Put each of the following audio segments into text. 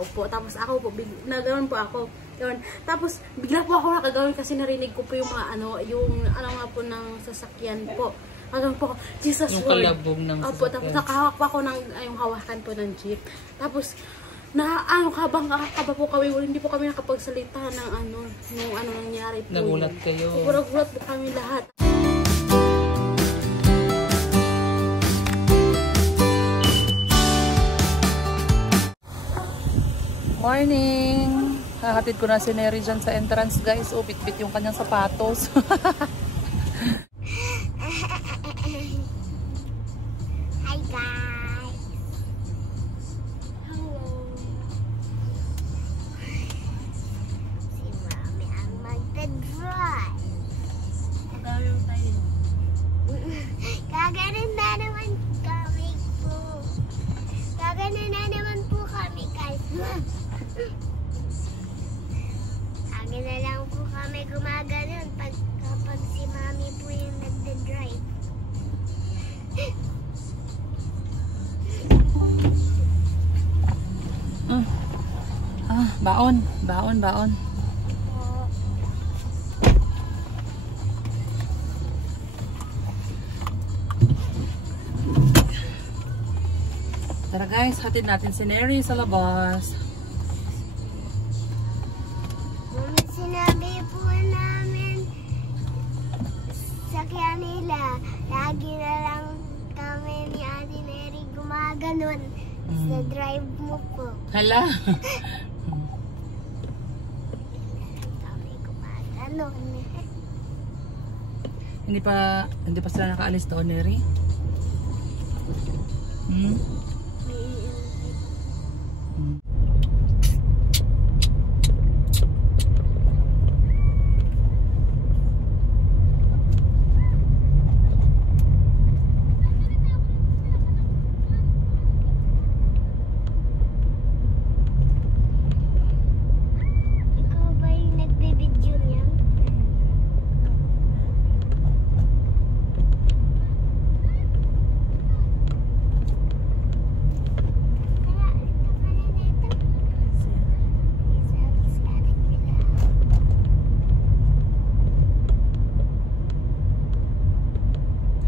nakaupo. Tapos ako po, nagawin po ako. Yun. Tapos, bigla po ako nakagawin kasi narinig ko po yung mga yung nga po ng sasakyan po. Hanggang po, Jesus yung Lord. kalabog ng sasakyan. Opo, tapos nakahawak pa ako ng yung hawakan po ng jeep. Tapos, habang nakakaba po kami, hindi po kami nakapagsalita ng nung nangyari po. Nagulat kayo. Nagulat po kami lahat. Morning! Hahatid ko na si Neri dyan sa entrance, guys. Oh, bit-bit yung kanyang sapatos. Hi guys! Hello! Si Mami ang magdadrive. Gagawin tayo. Gaganon na naman kami po. Gaganon na naman po kami guys. Amin na lang po kami gumaganon kapag si Mami po yung nagdadrive. Baon. Baon. Tara guys, hatid natin si Neri sa labas. Sinabi po namin sa kanila, lagi na lang kami ni Ate Neri gumaganon sa drive mo po. Hala! Kami gumaganon. Hindi pa sila nakaalis doon, Neri?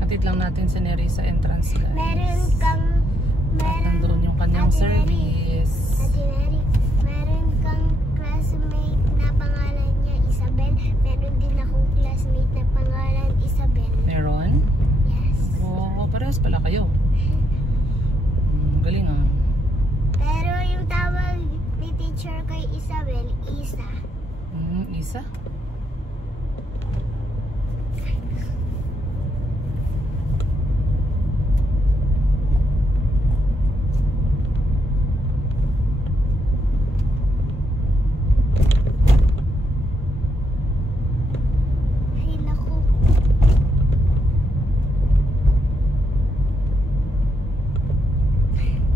Hatid lang natin si Neri sa entrance, guys. Nandoon yung kanyang service. Ate Neri, meron kang classmate na pangalan niya Isabel. Meron din akong classmate na pangalan Isabel. Meron? Yes. Oo, parehas pala kayo. Galing ah. Pero yung tawag ni teacher kay Isabel, Isa. Isa? Ay, naku.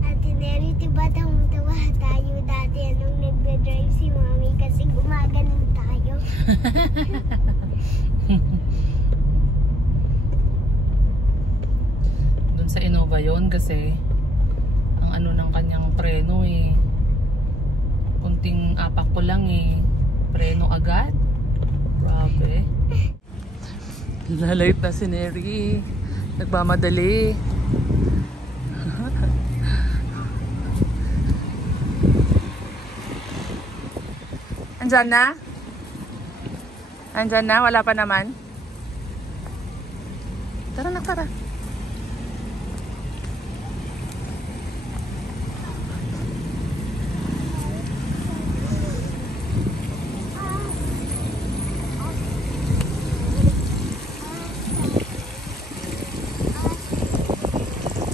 Ate Neri, diba tawa tayo dati anong nagdadrive si Mami kasi gumaganon tayo. Doon sa Innova yun kasi ang ano ng kanyang preno kunting apak ko lang preno agad. Grabe. Lalait na si Neri. Nagmamadali. Andyan na? Andyan na? Wala pa naman? Tara na, tara.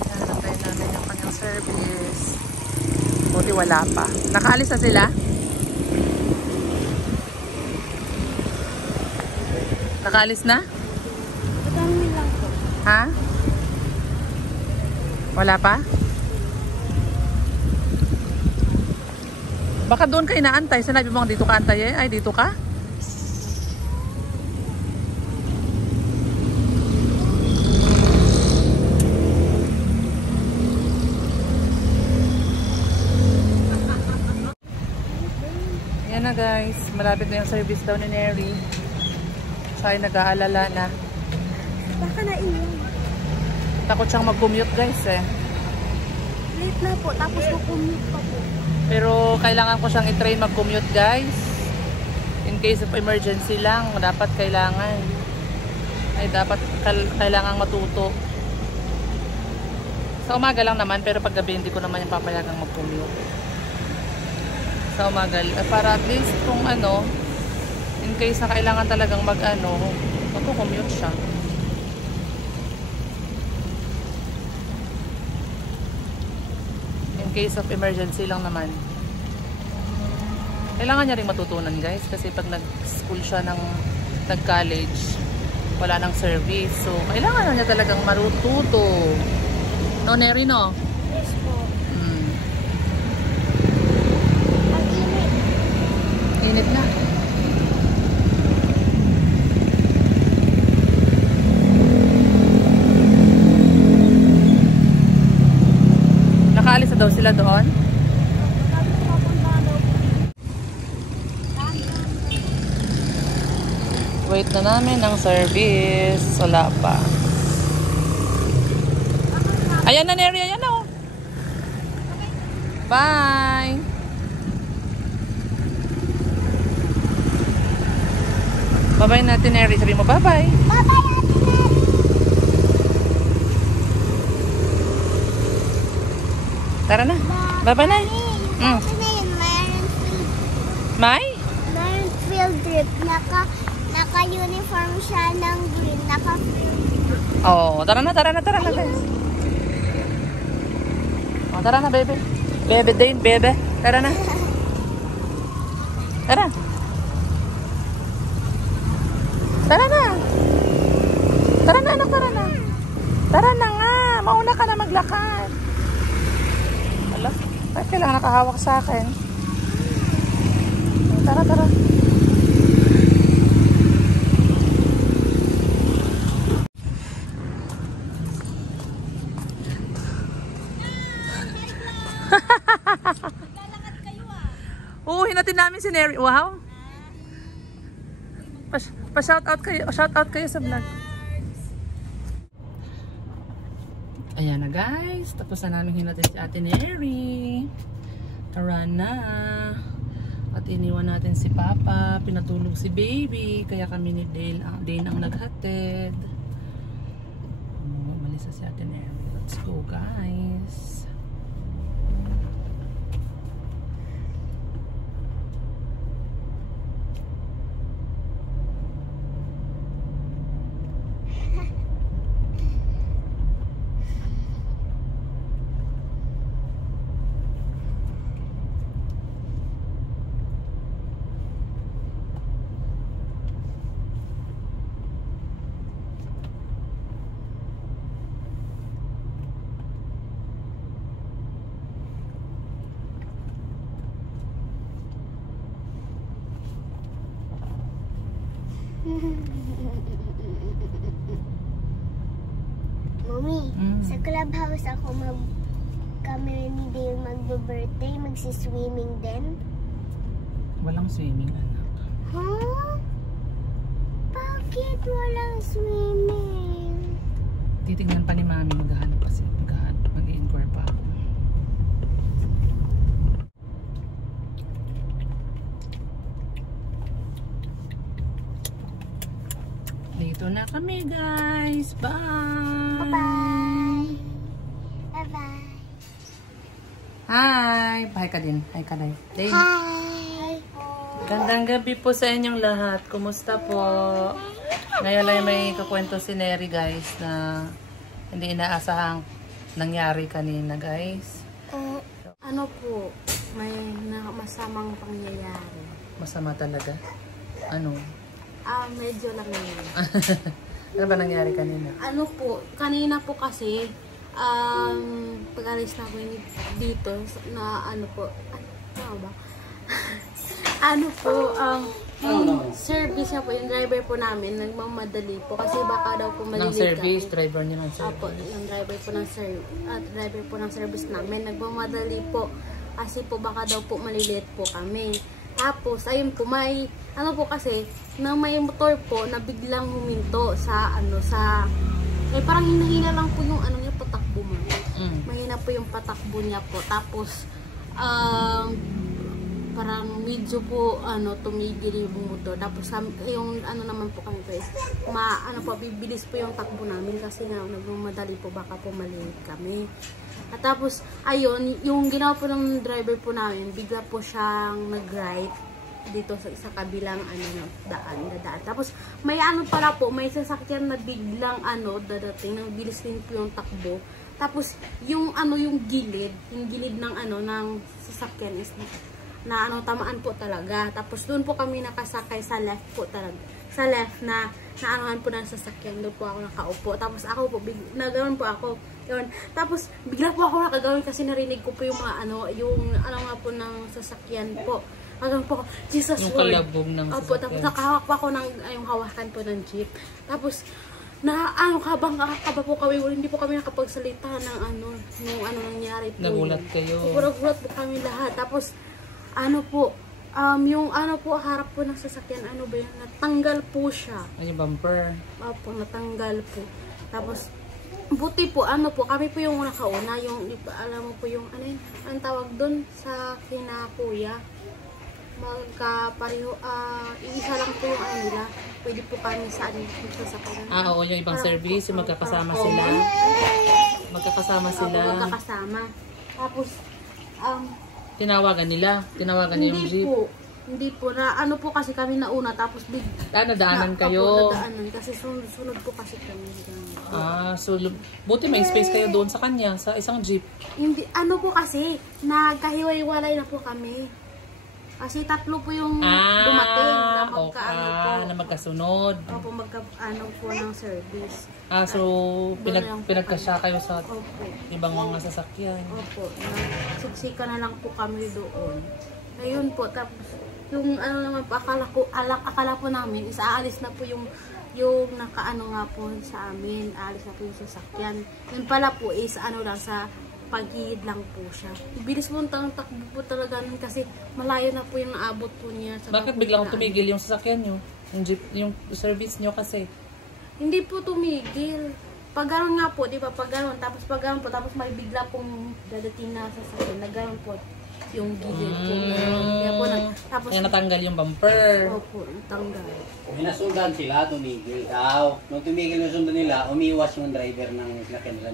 Hanapin namin yung kanyang service. Buti wala pa. Nakaalis na sila? Nakaalis na? Madami lang po. Ha? Wala pa? Baka doon ka inaantay. Sinabi mo dito ka antay Ay, dito ka? Ayan na guys, malapit na yung service daw ni Neri. Siya ay nag-aalala na. Baka na iyon. Takot siyang mag-commute guys eh. Late na po, tapos mag-commute pa po. Pero kailangan ko siyang i-train mag-commute guys. In case of emergency lang, dapat kailangan. Kailangan matuto. Sa umaga lang naman, pero pag gabi hindi ko naman yung papayagang mag-commute. Sa umaga, para at least kung ano, in case na kailangan talagang mag-commute siya. In case of emergency lang naman. Kailangan niya rin matutunan guys, kasi pag nag-school siya nag-college, wala nang service. So, kailangan na niya talagang marututo. No, Neri, no? Yes po. Ang init. Init na. Nakaalis na daw sila doon? Wait na namin ang service. Wala pa. Ayan na, Neri. Ayan na, oh. Bye! Bye-bye natin, Neri. Sabi mo, bye-bye. Bye-bye, Ate Neri. Tara na. Bye-bye na. Sabi na yun, mayroon field. May? Mayroon field trip. Naka-uniform siya ng green. Naka-field trip. Oh, tara na guys. Oh, tara na, bebe. Bebe din, bebe. Tara na. Tara. Tara na. Tara na, anak, tara na. Tara na nga. Mauna ka na maglakad. Wala. Ay, kailangan nakahawak sa akin. Tara, tara. Oo, hinatin namin si Neri. Wow. Pa-shoutout kayo sa vlog. Ayan na guys. Tapos na namin hinatin si Ate Neri. Tara na. At iniwan natin si Papa. Pinatulog si Baby. Kaya kami ni Dane ang naghatid. Umalis na si Ate Neri. Let's go guys. Mommy, sa clubhouse ako kami ni Dale mag-birthday, magsi-swimming din. Walang swimming, anak. Huh? Bakit walang swimming? Titignan pa ni Mami, maghahanap kasi. Mag-i-inquire pa ako. Dito na kami guys. Bye! Bye-bye! Bye-bye! Hi! Hi ka din. Hi ka din. Hi! Gandang gabi po sa inyong lahat. Kumusta po? Ngayon lang may kakwento si Neri guys na hindi inaasahang nangyari kanina guys. Ano po, may masamang pangyayari. Masama talaga. Ano? Medyo lang yun. Ano ba nangyari kanina? Ano po, kanina po kasi, pag-alis na ako dito, na ano po, ano ba? Ano po, yung service niya po, yung driver po namin, nagmamadali po, kasi baka daw po malilate ng service, driver niya ng service. Apo, yung driver po ng service namin, nagmamadali po, kasi po baka daw po malilate po kami. Tapos, ayun po, may, ano po kasi, na may motor po na biglang huminto sa, parang hinahina lang po yung ano niya, patakbo mo. Mahina po yung patakbo niya po. Tapos, parang medyo po, tumigil yung motor. Tapos, yung, naman po kami guys, bibilis po yung takbo namin kasi nga, nagmamadali po, baka po maliit kami. At tapos, ayun, yung ginawa po ng driver po namin, bigla po siyang nag-right dito sa kabilang dadaan. Tapos, may pala po, may sasakyan na biglang dadating, nang bilis din po yung takbo. Tapos, yung gilid ng ng sasakyan is na tamaan po talaga. Tapos, doon po kami nakasakay sa left po talaga. Sa left na anuhan po ng sasakyan. Doon po ako nakaupo. Tapos, ako po, nagawin po ako. Yun. Tapos, bigla po ako nakagawin kasi narinig ko po yung mga yung nga po ng sasakyan po. Hanggang po, Jesus yung Lord. kalabog ng sasakyan. Opo, tapos nakahawak pa ako ng yung hawakan po ng jeep. Tapos, habang kakaba po kami, hindi po kami nakapagsalita ng nung nangyari po. Nagulat kayo. Nagulat po kami lahat. Tapos, yung harap po ng sasakyan, natanggal po siya. Yung bumper. Opo, natanggal po. Tapos, buti po, kami po yung nakauna, alam mo po yung, ang tawag doon sa kina kuya, magkapareho, iisa lang po yung nila, pwede po kami sa sasakyan. Oo, yung ibang service, yung magkakasama sila. Magkakasama sila. Magkakasama. Tapos, tinawagan niya yung jeep. Hindi po, po kasi kami nauna, tapos nadaanan kayo. Nadaanan, kasi sunod po kasi kami. So, buti may space kayo doon sa kanya, sa isang jeep. Hindi, po kasi, nagkahiwa-hiwalay na po kami. Kasi tatlo po yung dumating na na magkasunod. Opo, po ng service. So, pinagkasya kayo sa ibang mga sasakyan. Opo, siksika na lang po kami doon. Ayun po, tapos yung naman po, akala po namin is aalis na po yung nga po sa amin, aalis na po yung sasakyan. Yun pala po is lang sa paghihid lang po siya. Bilis po takbo po talaga nun kasi malayo na po yung naabot po niya. Bakit biglang tumigil yung sasakyan nyo? Yung jeep, yung service nyo kasi? Hindi po tumigil. Pag gano'n nga po, di ba? Pag gano'n, tapos pag gano'n po, tapos may bigla pong dadating na sasakyan. Na gano'n po yung gilid po. Kaya po, tapos kaya natanggal yung bumper. Opo, natanggal. Nasundan sila, tumigil daw. Nung tumigil yung sundan nila, umiwas yung driver ng sasakyan nila.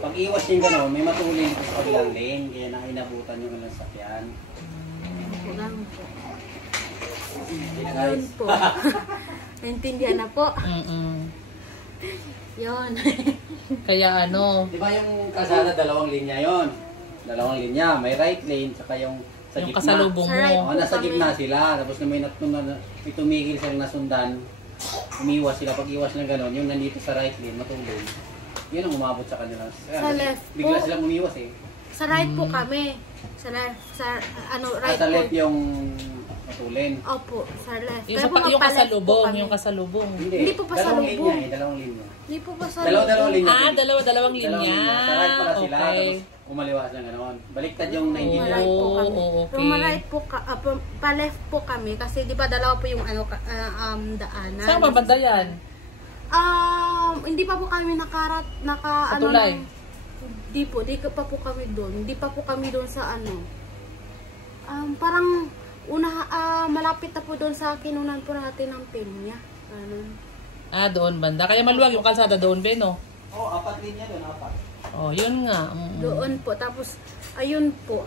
Pag iwas yung gano'n, may matulin sa kabilang lane, kaya nang inabutan yung ilang sasakyan. Opo, gano'n po. Yun po. Naintindihan na po. Yun. Kaya di ba yung kalsada, dalawang linya yon? Dalawang linya, may right lane, saka yung sa yung gitna. kasalubong mo. Nasa gitna sila, tapos na may tumigil silang nasundan, umiwas sila. Pag iwas ng gano'n, yung nandito sa right lane, matulin. Yun ang umabot sa kanila. Sa left po. Bigla silang umiwas Sa right po kami. Sa left, right sa left yung matulin. Opo, sa left. Yung kasalubong. Hindi po pasalubong. Dalawang linya. Hindi po pasalubong. Dalawang linya. Dalawang linya. Sa right pala sila, tapos umaliwas lang gano'n. Baliktad yung 90 right po kami. Okay. Right po, pa-left po kami kasi di ba dalawa po yung daanan. Saan ba banda yan? Hindi pa po kami Tulay. Di pa po kami doon. Hindi pa po kami doon sa parang malapit na po doon sa kinunan po natin ng Peña. Doon banda. Kaya maluwag yung kalsada doon, Beno. Oo, 4 linya doon, 4. Yun nga. Doon po. Tapos, ayun po,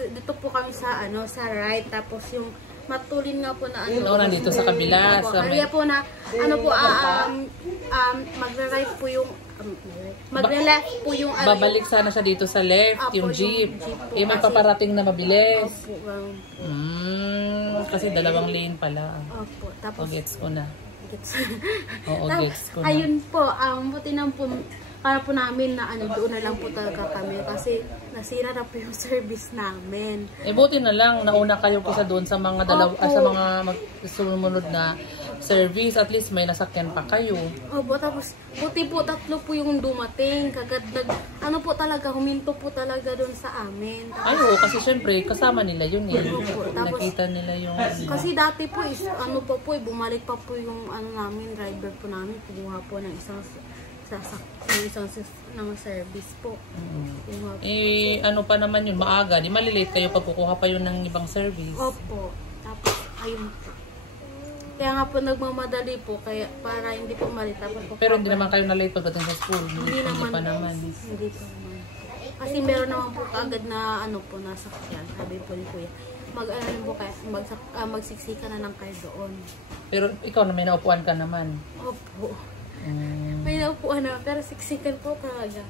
dito po kami sa right. Tapos yung matulin nga po na nandito sa kabila. Kaya po na, magra-right po yung, magre-left po yung, babalik sana siya dito sa left, yung jeep. May paparating na mabilis. Kasi dalawang lane pala. Opo. Tapos, gets ko na. Gets ko na. Ayun po, buti nang po, para po namin na doon na lang po talaga kami kasi nasira na po yung service namin. Buti na lang nauna kayo po sa doon sa mga sa mga sumunod na service, at least may nasakyan pa kayo. Opo, tapos buti po 3 po yung dumating. Kagad ano po talaga, huminto po talaga doon sa amin. Ay, oo, kasi syempre, kasama nila yun eh. Opo, tapos, Nakita nila yung... kasi dati po is, ano pa po, bumalik pa po yung ano namin, driver po namin, kumuha po ng isang ng service po. Ano pa naman yun, maaga, di malilate kayo pag kukuha pa yun ng ibang service. Opo, tapos ayun po. Kaya nga po nagmamadali po, kaya para hindi po malita po. Pero hindi naman kayo na late pagdating sa school. Hindi naman. pa naman. Hindi pa naman. Kasi meron naman po kaagad na ano po, nasakyan. Sabi po ni Kuya, magsiksika na lang kayo doon. Pero ikaw na may naupuan ka naman. Opo. May naupuan naman, pero siksikan po talaga.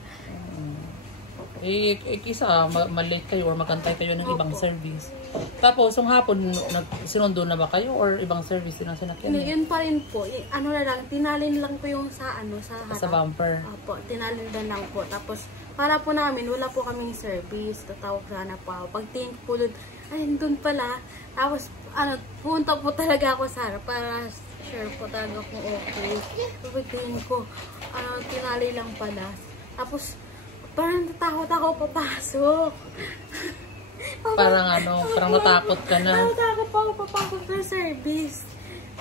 Kisa malate kayo or magantay kayo ng ibang service. Tapos, yung hapon, sinundo na ba kayo or ibang service din ang sinakyan? Yun pa rin po. Ano na lang, tinalin lang po yung sa harap. Sa bumper. Opo, tinalin lang po. Tapos, para po namin, wala po kaming service. Tatawag sana po ako. Pagtingin po doon, ay, doon pala. Tapos, punta po talaga ako sa harap para sure po talaga kung okay. Pagtingin ko, tinali lang pala. Tapos, parang natakot ako papasok. Parang natakot ka na. Natakot po ako papasok sa service.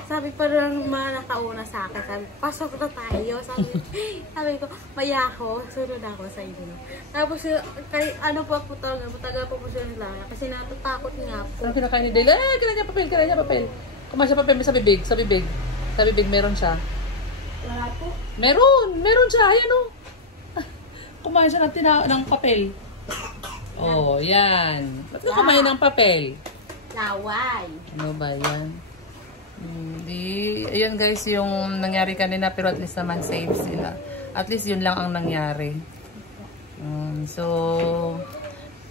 Sabi parang nakauna sa akin. Sabi, pasok na tayo. Sabi ko, maya ako. Sunod ako sa inyo. Tapos, ano po talaga, matagal po po siya nila. Kasi natatakot nga po. Anong kinakain ni Dale? Kailan niya papel. Kumain siya papel sa bibig. Sa bibig meron siya. Wala po. Meron siya. Ayan o. Kumain siya ng papel. Oh, yan. Ba't ka kumain ng papel? Laway. Ano ba yan? Ayun guys, yung nangyari kanina, pero at least naman safe sila. At least yun lang ang nangyari. So,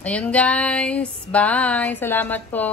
ayun guys. Bye. Salamat po.